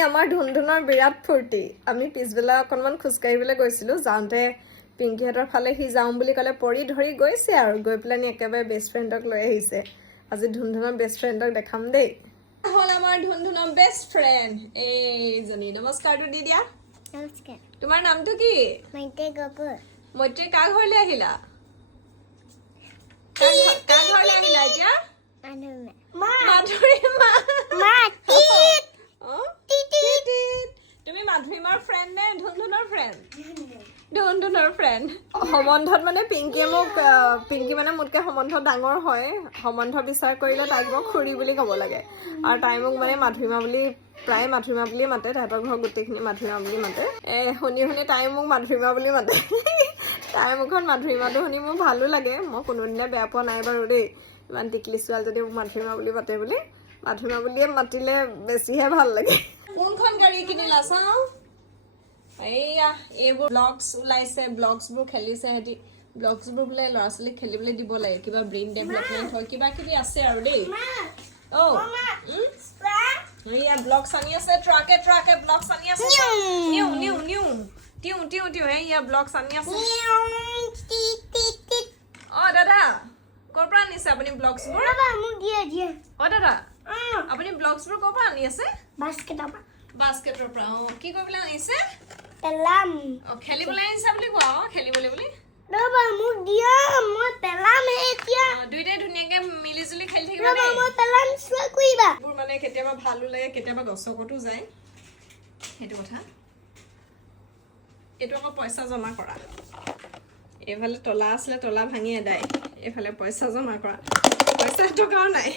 আমাৰ ধুনধুনৰ বিৰাট ফূৰ্তি আমি পিছবেলা অকণমান খোজকাঢ়িবলৈ গৈছিলোঁ যাওঁতে পিংকিহঁতৰ ফালে সি যাওঁ বুলি ক'লে পৰি ধৰি গৈছে আৰু গৈ পেলানি একেবাৰে বেষ্ট ফ্ৰেণ্ডক লৈ আহিছে আজি ধুনধুনৰ বেষ্ট ফ্ৰেণ্ডক দেখাম দেই হ'ল আমাৰ ধুনধুনৰ বেষ্ট ফ্ৰেণ্ড এইজনী নমস্কাৰটো দি দিয়া নমস্কাৰ তোমাৰ নামটো কি মৈত্ৰী গপুৰ মৈত্ৰী কাৰ ঘৰলৈ আহিলা কাৰ ঘৰলৈ আহিলা এতিয়া মাধুৰী মা তুমি মাধুৰীমাৰ ফ্ৰেণ্ড নে ধুনধুনৰ ফ্ৰেণ্ড ধুনধুনৰ ফ্ৰেণ্ড সম্বন্ধত মানে পিংকিয়ে মোক পিংকি মানে মোতকৈ সম্বন্ধ ডাঙৰ হয় সম্বন্ধ বিচাৰ কৰিলে তাইক মই খুৰী বুলি ক'ব লাগে আৰু তাই মোক মানে মাধুৰীমা বুলি প্ৰায় মাধুৰীমা বুলিয়ে মাতে তাহাঁতৰ ঘৰ গোটেইখিনি মাধুৰীমা বুলি মাতে শুনি শুনি তাই মোক মাধুৰীমা বুলি মাতে তাইৰ মুখত মাধুৰীমাটো শুনি মোৰ ভালো লাগে মই কোনোদিনে বেয়া পোৱা নাই বাৰু দেই ইমান টিকলি ছোৱালী যদি মোক মাধুৰীমা বুলি মাতে বুলি মাধুৰীমা বুলিয়ে মাতিলে বেছিহে ভাল লাগে কোনখন গাড়ী কিনিলা চাওঁ এইয়া এইবোৰ ব্লগছ ওলাইছে ব্লগছবোৰ খেলিছে সিহঁতি ব্লগছবোৰ বোলে ল'ৰা ছোৱালীক খেলিবলৈ দিব লাগে কিবা ব্ৰেইন ডেভেলপমেণ্ট হয় কিবা কিবি আছে আৰু দেই এইয়া ব্লগছ আনি আছে ট্ৰাকে ট্ৰাকে ব্লগছ আনি আছে নিউ নিউ নিউ টিউ টিউ টিউ এইয়া ব্লগছ আনি আছে দাদা ক'ৰ পৰা আনিছে আপুনি ব্লগছবোৰ দাদা আপুনি ব্লগছবোৰ ক'ৰ পৰা আনি আছে বাস্কেটৰ পৰা কি কৰিবলৈ আনিছে খেলিবলৈ আনিছা বুলি কোৱা খেলিবলৈ বুলি দুইটাই ধুনীয়াকে মিলি জুলি খেলি থাকিব মানে কেতিয়াবা ভালো লাগে কেতিয়াবা গছকতো যায় সেইটো কথা এইটো আকৌ পইচা জমা কৰা এইফালে তলা আছিলে তলা ভাঙি এদায় এইফালে পইচা জমা কৰা পইচা টকাও নাই